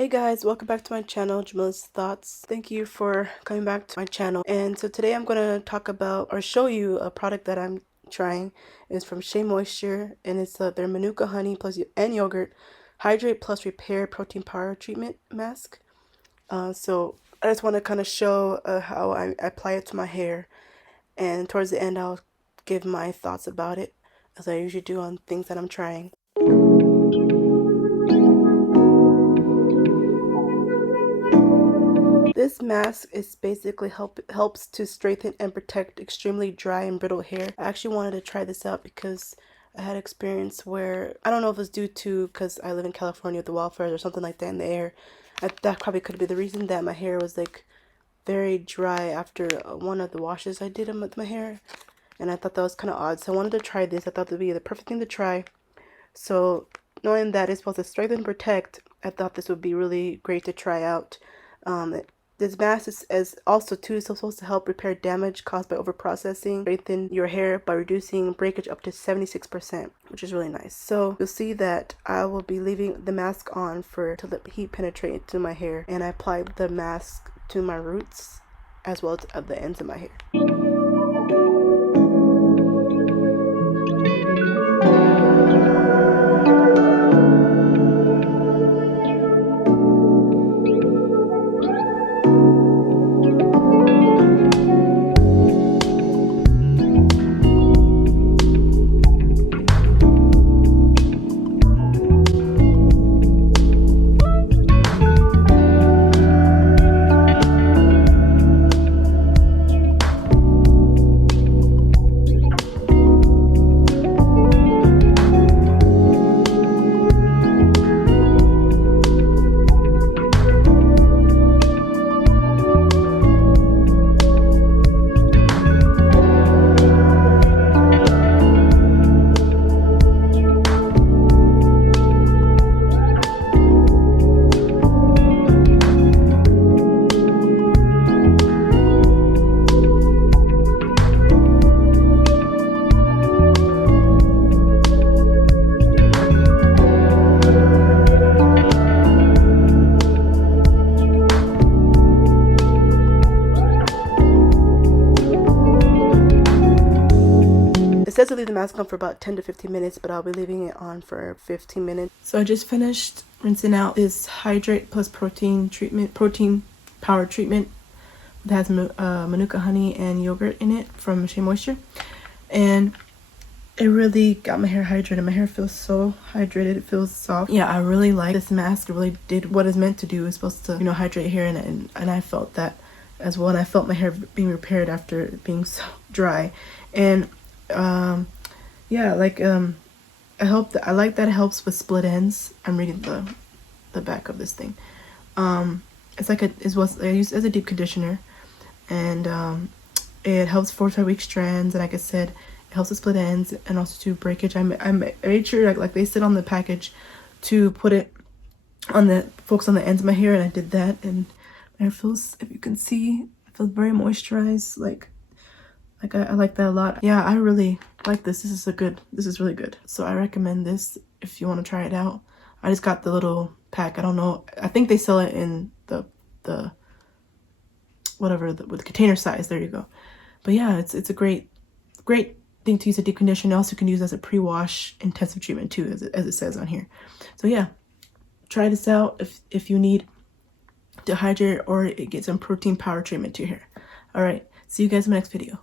Hey guys, welcome back to my channel, Jamila's Thoughts. Thank you for coming back to my channel. And so today I'm going to talk about or show you a product that I'm trying. It's from Shea Moisture, and it's their Manuka honey plus and yogurt hydrate plus repair protein power treatment mask. So I just want to kind of show how I apply it to my hair, and towards the end I'll give my thoughts about it as I usually do on things that I'm trying. This mask is basically helps to strengthen and protect extremely dry and brittle hair. I actually wanted to try this out because I had experience where, I don't know if it's due to because I live in California with the wildfires or something like that in the air. That probably could be the reason that my hair was like very dry after one of the washes I did with my hair. And I thought that was kind of odd. So I wanted to try this. I thought it would be the perfect thing to try. So knowing that it's supposed to strengthen and protect, I thought this would be really great to try out. This mask is also too supposed to help repair damage caused by overprocessing, strengthen your hair by reducing breakage up to 76%, which is really nice. So you'll see that I will be leaving the mask on to let the heat penetrate into my hair, and I apply the mask to my roots as well as at the ends of my hair. It says to leave the mask on for about 10 to 15 minutes, but I'll be leaving it on for 15 minutes. So I just finished rinsing out this Hydrate plus protein power treatment that has Manuka honey and yogurt in it from Shea Moisture. And it really got my hair hydrated. My hair feels so hydrated. It feels soft. Yeah, I really like this mask. It really did what it's meant to do. It's supposed to, hydrate hair, and I felt that as well. And I felt my hair being repaired after being so dry. And yeah, like I like that it helps with split ends. I'm reading the back of this thing. It's like it's what I use as a deep conditioner, and it helps fortify weak strands, and like I said, it helps with split ends and also to breakage. I made sure like they said on the package to put it on focus on the ends of my hair, and I did that, and my hair feels, if you can see, it feels very moisturized. Like I like that a lot. Yeah, I really like this. This is really good. So I recommend this if you want to try it out. I just got the little pack. I don't know. I think they sell it in the with container size. There you go. But yeah, it's a great thing to use a deep conditioner. Also can use as a pre-wash intensive treatment too, as it says on here. So yeah, try this out if you need to hydrate or get some protein power treatment to your hair. All right, see you guys in my next video.